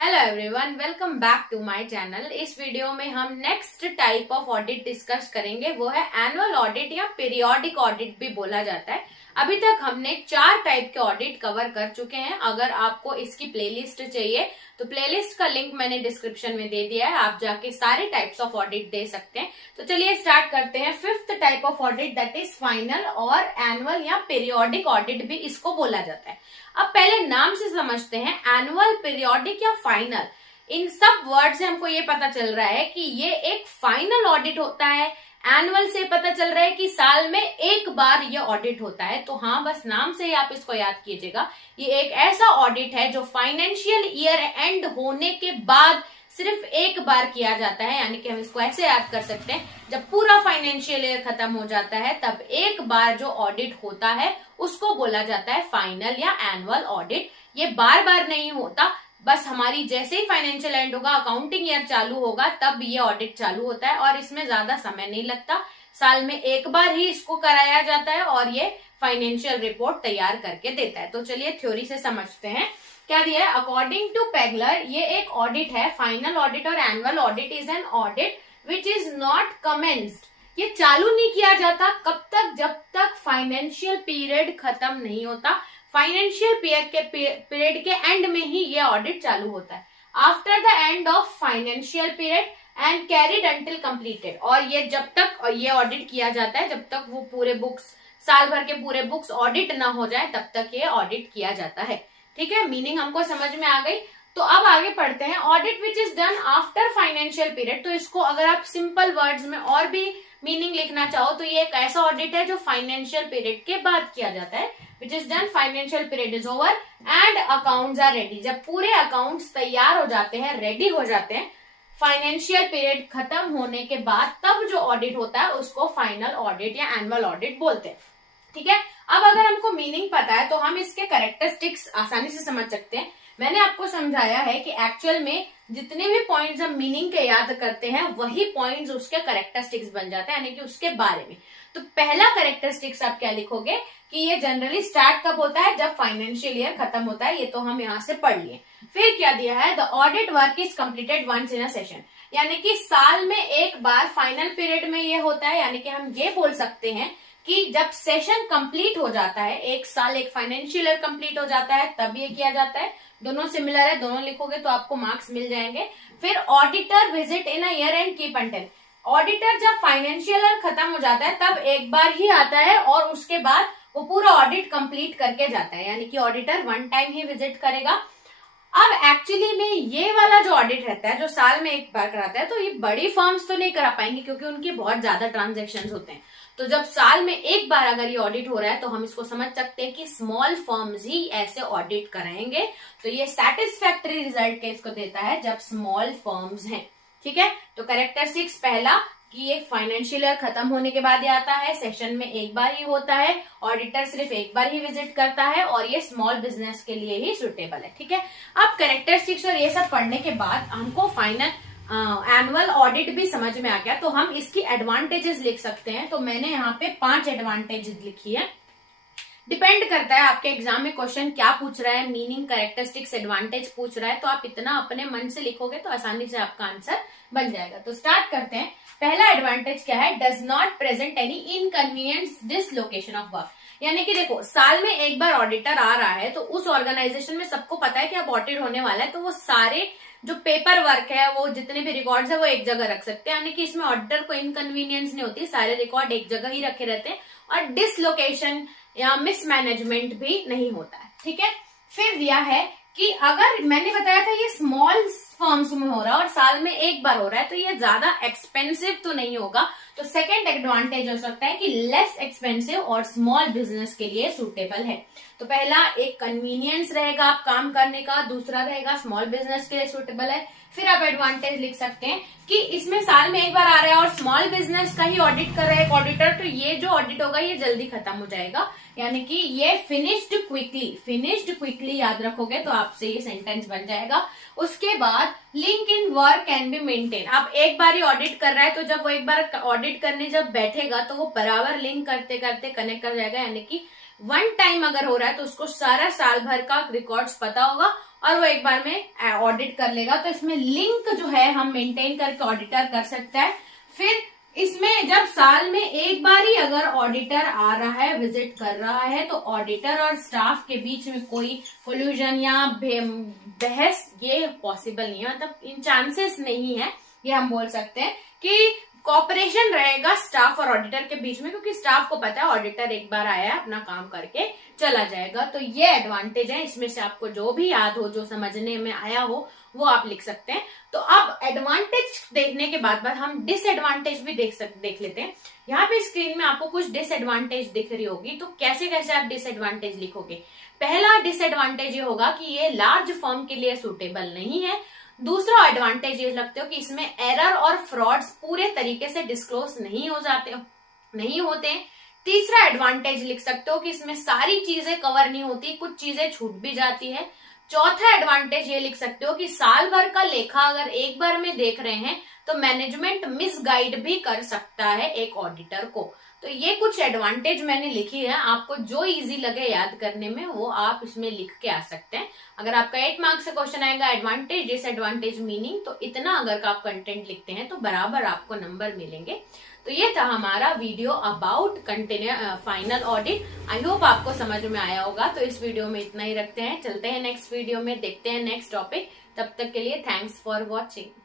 Hello everyone, welcome back to my channel. इस video में हम next type of audit discuss करेंगे, वो है एनुअल ऑडिट या पीरियोडिक ऑडिट भी बोला जाता है। अभी तक हमने 4 टाइप के ऑडिट कवर कर चुके हैं। अगर आपको इसकी प्लेलिस्ट चाहिए तो प्लेलिस्ट का लिंक मैंने डिस्क्रिप्शन में दे दिया है, आप जाके सारे टाइप्स ऑफ ऑडिट दे सकते हैं। तो चलिए स्टार्ट करते हैं। 5th type of audit, that is final और एनुअल या पीरियोडिक ऑडिट भी इसको बोला जाता है। अब पहले नाम से समझते हैं, एनुअल, पीरियोडिक या फाइनल। इन सब वर्ड से हमको ये पता चल रहा है कि ये एक फाइनल ऑडिट होता है। एनुअल से पता चल रहा है कि साल में एक बार ये ऑडिट होता है। तो हाँ, बस नाम से ही आप इसको याद कीजिएगा। ये एक ऐसा ऑडिट है जो फाइनेंशियल ईयर एंड होने के बाद सिर्फ एक बार किया जाता है। यानी कि हम इसको ऐसे याद कर सकते हैं, जब पूरा फाइनेंशियल ईयर खत्म हो जाता है तब एक बार जो ऑडिट होता है उसको बोला जाता है फाइनल या एनुअल ऑडिट। ये बार बार नहीं होता, बस हमारी जैसे ही फाइनेंशियल एंड होगा, अकाउंटिंग ईयर चालू होगा, तब ये ऑडिट चालू होता है और इसमें ज्यादा समय नहीं लगता। साल में एक बार ही इसको कराया जाता है और ये फाइनेंशियल रिपोर्ट तैयार करके देता है। तो चलिए थ्योरी से समझते हैं क्या दिया है। अकॉर्डिंग टू पेगलर, ये एक ऑडिट है। फाइनल ऑडिट और annual audit is an audit which is not commenced. ये चालू नहीं किया जाता कब तक, जब तक फाइनेंशियल पीरियड खत्म नहीं होता। फाइनेंशियल पीरियड के एंड में ही ये ऑडिट चालू होता है। After the end of financial period and carried until completed. और ये जब तक ये ऑडिट किया जाता है, जब तक वो पूरे बुक्स, साल भर के पूरे बुक्स ऑडिट ना हो जाए, तब तक ये ऑडिट किया जाता है। ठीक है, मीनिंग हमको समझ में आ गई। तो अब आगे पढ़ते हैं। Audit which is done after financial period. तो इसको अगर आप सिंपल वर्ड्स में और भी मीनिंग लिखना चाहो तो ये एक ऐसा ऑडिट है जो फाइनेंशियल पीरियड के बाद किया जाता है। Which is done, financial period is over and accounts are ready. जब पूरे अकाउंट्स तैयार हो जाते हैं, रेडी हो जाते हैं, फाइनेंशियल पीरियड खत्म होने के बाद, तब जो ऑडिट होता है उसको फाइनल ऑडिट या एनुअल ऑडिट बोलते हैं। ठीक है, अब अगर हमको मीनिंग पता है तो हम इसके कैरेक्टरिस्टिक्स आसानी से समझ सकते हैं। मैंने आपको समझाया है कि एक्चुअल में जितने भी पॉइंट्स हम मीनिंग के याद करते हैं, वही पॉइंट्स उसके कैरेक्टरिस्टिक्स बन जाते हैं, यानी कि उसके बारे में। तो पहला कैरेक्टरिस्टिक्स आप क्या लिखोगे कि ये जनरली स्टार्ट कब होता है, जब फाइनेंशियल ईयर खत्म होता है। ये तो हम यहाँ से पढ़ लिए। फिर क्या दिया है, the audit work is completed once in a session. यानी कि साल में एक बार फाइनल पीरियड में ये होता है। यानी कि हम ये बोल सकते हैं कि जब सेशन कंप्लीट हो जाता है, एक साल, एक फाइनेंशियल ईयर कंप्लीट हो जाता है, तब ये किया जाता है। दोनों सिमिलर है, दोनों लिखोगे तो आपको मार्क्स मिल जाएंगे। फिर auditor visit in a year and keep until. Auditor जब फाइनेंशियल ईयर खत्म हो जाता है तब एक बार ही आता है और उसके बाद वो पूरा ऑडिट कंप्लीट करके जाता है। यानी कि ऑडिटर वन टाइम ही विजिट करेगा। अब एक्चुअली में ये वाला जो ऑडिट रहता है, जो साल में एक बार कराता है, तो ये बड़ी फर्म्स तो नहीं करा पाएंगे क्योंकि उनके बहुत ज्यादा ट्रांजेक्शन होते हैं। तो जब साल में एक बार अगर ये ऑडिट हो रहा है तो हम इसको समझ सकते हैं कि स्मॉल फर्म्स ही ऐसे ऑडिट कराएंगे। तो ये सेटिस्फैक्टरी रिजल्ट इसको देता है जब स्मॉल फर्म्स हैं। ठीक है, तो कैरेक्टरिस्टिक्स पहला कि ये फाइनेंशियल ईयर खत्म होने के बाद ही आता है, सेशन में एक बार ही होता है, ऑडिटर सिर्फ एक बार ही विजिट करता है और ये स्मॉल बिजनेस के लिए ही सुटेबल है। ठीक है, अब कैरेक्टरिस्टिक्स और ये सब पढ़ने के बाद हमको फाइनल एनुअल ऑडिट भी समझ में आ गया, तो हम इसकी एडवांटेजेस लिख सकते हैं। तो मैंने यहाँ पे 5 एडवांटेजेस लिखी है। डिपेंड करता है आपके एग्जाम में क्वेश्चन क्या पूछ रहा है, मीनिंग, कैरेक्टरिस्टिक्स, एडवांटेज पूछ रहा है, तो आप इतना अपने मन से लिखोगे तो आसानी से आपका आंसर बन जाएगा। तो स्टार्ट करते हैं। पहला एडवांटेज क्या है, does not present any inconvenience dislocation of work. यानी कि देखो, साल में एक बार ऑडिटर आ रहा है तो उस ऑर्गेनाइजेशन में सबको पता है कि अब ऑडिट होने वाला है, तो वो सारे जो पेपर वर्क है, वो जितने भी रिकॉर्ड्स है, वो एक जगह रख सकते हैं। यानी कि इसमें ऑडिटर को इनकन्वीनियंस नहीं होती, सारे रिकॉर्ड एक जगह ही रखे रहते हैं और डिसलोकेशन या मिसमैनेजमेंट भी नहीं होता है। ठीक है, फिर दिया है कि अगर मैंने बताया था ये स्मॉल फर्म्स में हो रहा है और साल में एक बार हो रहा है, तो ये ज्यादा एक्सपेंसिव तो नहीं होगा। तो सेकंड एडवांटेज हो सकता है कि लेस एक्सपेंसिव और स्मॉल बिजनेस के लिए सूटेबल है। तो पहला एक कन्वीनियंस रहेगा आप काम करने का, दूसरा रहेगा स्मॉल बिजनेस के लिए सूटेबल है। फिर आप एडवांटेज लिख सकते हैं कि इसमें साल में एक बार आ रहा है और स्मॉल बिजनेस का ही ऑडिट कर रहा है एक ऑडिटर, तो ये जो ऑडिट होगा ये जल्दी खत्म हो जाएगा। यानी कि ये फिनिश्ड क्विकली याद रखोगे तो आपसे ये सेंटेंस बन जाएगा। उसके बाद link in work can be maintain. आप एक बार ही ऑडिट कर रहा है तो जब वो एक बार ऑडिट करने जब बैठेगा तो वो बराबर लिंक करते करते कनेक्ट कर जाएगा। यानी कि वन टाइम अगर हो रहा है तो उसको सारा साल भर का रिकॉर्ड्स पता होगा और वो एक बार में ऑडिट कर लेगा। तो इसमें लिंक जो है हम मेंटेन करके ऑडिटर कर सकता है। फिर इसमें जब साल में एक बार ही अगर ऑडिटर आ रहा है, विजिट कर रहा है, तो ऑडिटर और स्टाफ के बीच में कोई कोल्यूजन या बहस ये पॉसिबल नहीं है, मतलब इन चांसेस नहीं है, ये हम बोल सकते हैं कि कॉपरेशन रहेगा स्टाफ और ऑडिटर के बीच में, क्योंकि स्टाफ को पता है ऑडिटर एक बार आया अपना काम करके चला जाएगा। तो ये एडवांटेज है, इसमें से आपको जो भी याद हो, जो समझने में आया हो, वो आप लिख सकते हैं। तो अब एडवांटेज देखने के बाद हम डिसएडवांटेज भी देख लेते हैं। यहाँ पे स्क्रीन में आपको कुछ डिसएडवांटेज दिख रही होगी, तो कैसे कैसे आप डिसएडवांटेज लिखोगे। पहला डिसएडवांटेज ये होगा कि ये लार्ज फर्म के लिए सुटेबल नहीं है। दूसरा एडवांटेज ये लगते हो कि इसमें एरर और फ्रॉड्स पूरे तरीके से डिस्क्लोज नहीं होते। तीसरा एडवांटेज लिख सकते हो कि इसमें सारी चीजें कवर नहीं होती, कुछ चीजें छूट भी जाती है। चौथा एडवांटेज ये लिख सकते हो कि साल भर का लेखा अगर एक बार में देख रहे हैं तो मैनेजमेंट मिसगाइड भी कर सकता है एक ऑडिटर को। तो ये कुछ एडवांटेज मैंने लिखी है, आपको जो इजी लगे याद करने में वो आप इसमें लिख के आ सकते हैं। अगर आपका 8 मार्क्स से क्वेश्चन आएगा एडवांटेज, डिसएडवांटेज, मीनिंग, तो इतना अगर आप कंटेंट लिखते हैं तो बराबर आपको नंबर मिलेंगे। तो ये था हमारा video about final audit. I hope आपको समझ में आया होगा। तो इस वीडियो में इतना ही रखते हैं, चलते हैं नेक्स्ट वीडियो में, देखते हैं नेक्स्ट टॉपिक। तब तक के लिए थैंक्स फॉर वॉचिंग।